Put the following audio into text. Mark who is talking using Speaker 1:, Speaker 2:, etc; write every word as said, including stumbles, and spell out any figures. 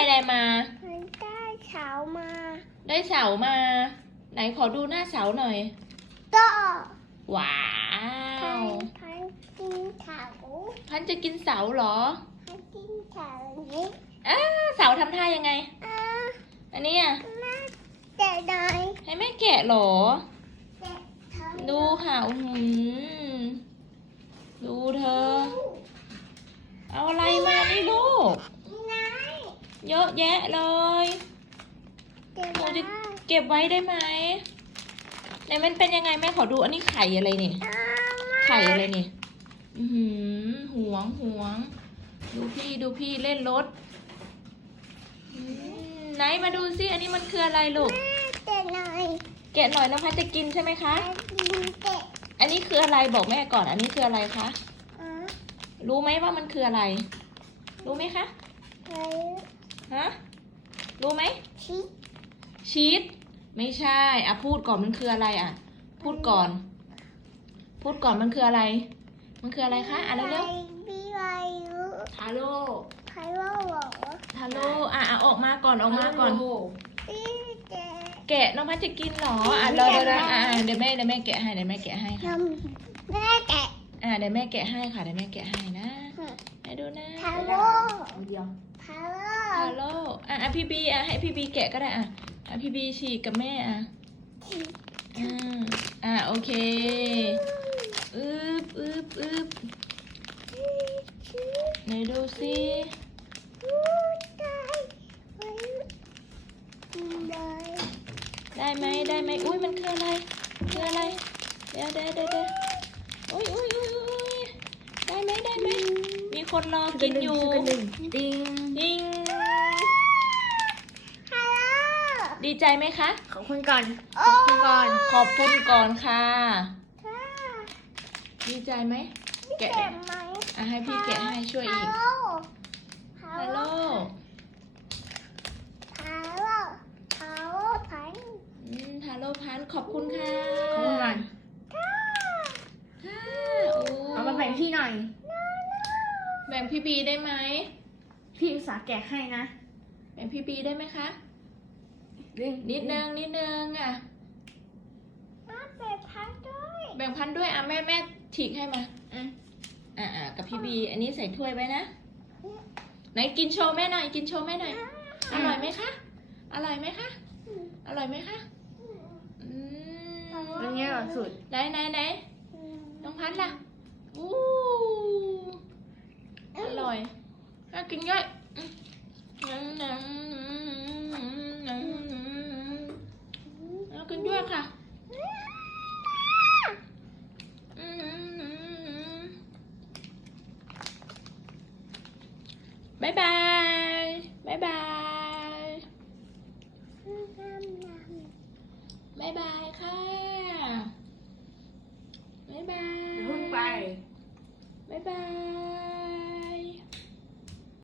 Speaker 1: อะไรมา
Speaker 2: ได้เสามา
Speaker 1: ได้เสามา ไหนขอดูหน้าเสาหน่อย
Speaker 2: ก็
Speaker 1: ว้า
Speaker 2: พัน
Speaker 1: ว
Speaker 2: พันกินเสา
Speaker 1: พันจะกินเสาเหรอ
Speaker 2: พันกินเสานี้
Speaker 1: อ้าเสาทำท่ายังไง
Speaker 2: อ่า
Speaker 1: อันนี้อ่ะ
Speaker 2: น่าจะได้
Speaker 1: ให้แม่แกะเหรอ
Speaker 2: แต่ทำ
Speaker 1: ดูค่ะอื้อหือดูเธอ เอาอะไรมานี่ลูก
Speaker 2: นาย
Speaker 1: เยอะแยะเลย
Speaker 2: เดี๋ยว
Speaker 1: หนูจะ
Speaker 2: นะ
Speaker 1: เก็บไว้ได้ไหมไหนมันเป็นยังไงแม่ขอดูอันนี้ไข่อะไรนี่
Speaker 2: อ่า
Speaker 1: ไข่อะไรนี่ อือหือหวงหวง ดูพี่ดูพี่เล่นรถอืมไหนมาดูซิอันนี้มันคืออะไรลูก
Speaker 2: แม่แต่นาย
Speaker 1: แกะหน่อยน้องพัดจะกินใช่ไหมคะ
Speaker 2: พันกินแต่
Speaker 1: อันนี้คืออะไรบอกแม่ก่อน อันนี้คืออะไรคะ
Speaker 2: อ่า
Speaker 1: รู้ไหมว่ามันคืออะไร รู้ไหมคะ
Speaker 2: ใช้
Speaker 1: ฮะ รู้ไหม
Speaker 2: ชิป
Speaker 1: ชีส ไม่ใช่ อ่ะพูดก่อนมันคืออะไรอ่ะ พูดก่อน พูดก่อนมันคืออะไร มันคืออะไรคะอ่ะเร็ว
Speaker 2: พี่วายุ
Speaker 1: ๆทาโร่
Speaker 2: ใครว่าหรอ
Speaker 1: ทาโร่อ่ะอ่ะออกมาก่อนออกมาก่อน
Speaker 2: พี่แก
Speaker 1: แกะน้องพัดจะกินเหรอ อ่ะรอรอรออ่ะอ่ะเดี๋ยวแม่เดี๋ยวแม่แกะให้เดี๋ยวแม่แกะให้
Speaker 2: ท
Speaker 1: ค่ะ
Speaker 2: ำแม่แกะ
Speaker 1: อ่ะเดี๋ยวแม่แกะให้ค่ะเดี๋ยวแม่แกะให้นะให้ดูนะ
Speaker 2: ทาโร่
Speaker 3: เดียว
Speaker 2: ทาโร่
Speaker 1: ทาโร่อ่ะอ่ะพี่บีอ่ะให้พี่บีแกะก็ได้อ่ะอ่ะพี่บีฉีกกับแม่อ่ะอ่าอ่ะโอเคอึบอึบอึบไหนดูสิ ได้ไหมได้ไหมอุ้ยมันคืออะไรคืออะไรเดี๋ยวเดี๋ยวเดี๋ยวเดี๋ยวอุ้ยอุ้ยอุ้ยอุ้ยได้ไหมได้ไหมมีคนรอกินอยู่
Speaker 3: ติง
Speaker 1: ยิง
Speaker 2: ฮัลโหล
Speaker 1: ดีใจไหมคะ
Speaker 3: ขอบคุณก่อน
Speaker 2: โอ้
Speaker 3: ขอบคุณก่อน
Speaker 1: ขอบคุณก่อนค่ะ
Speaker 2: ค่ะ
Speaker 1: ดีใจไหมแกะ
Speaker 2: เจ็บไหม
Speaker 1: อ่ะให้พี่แกะให้ช่วยอีก
Speaker 2: ฮัลโหล
Speaker 1: ฮัลโหล
Speaker 2: ฮัลโหลฮัลโหลพัน
Speaker 1: อืมทาโร่พันธุ์ขอบคุณค่ะ
Speaker 3: ขอบคุณก่อน
Speaker 2: ค่ะ
Speaker 1: ค่ะโอ้
Speaker 3: เอามาแบ่งพี่หน่อย
Speaker 1: แบ่งพี่บีได้ไหม
Speaker 3: พี่อุตส่าห์แกะให้นะ
Speaker 1: แบ่งพี่บีได้ไหมคะ
Speaker 3: ดึง
Speaker 1: นิดนึงนิดนึงอ่ะ
Speaker 2: มาเป็นพันด้วย
Speaker 1: แบ่งพันด้วยอ่ะแม่แม่ฉีกให้มา
Speaker 3: อืม
Speaker 1: อ่ะอ่ะกับพี่บี อันนี้ใส่ถ้วยไว้นะ ไหนกินโชว์แม่หน่อย กินโชว์แม่หน่อย อร่อยไหมคะ อร่อยไหมคะ อร่อยไหมคะอืม
Speaker 3: อันนี้อร่อยสุด
Speaker 1: ไหนไหนไหนน้องพันธุ์ล่ะอู้อร่อยน่ากินเยอะอืมน้ำน้ำน้ำน้ำน่ากินด้วยค่ะอืมบ๊ายบายบ๊ายบายบ๊ายบายค่ะ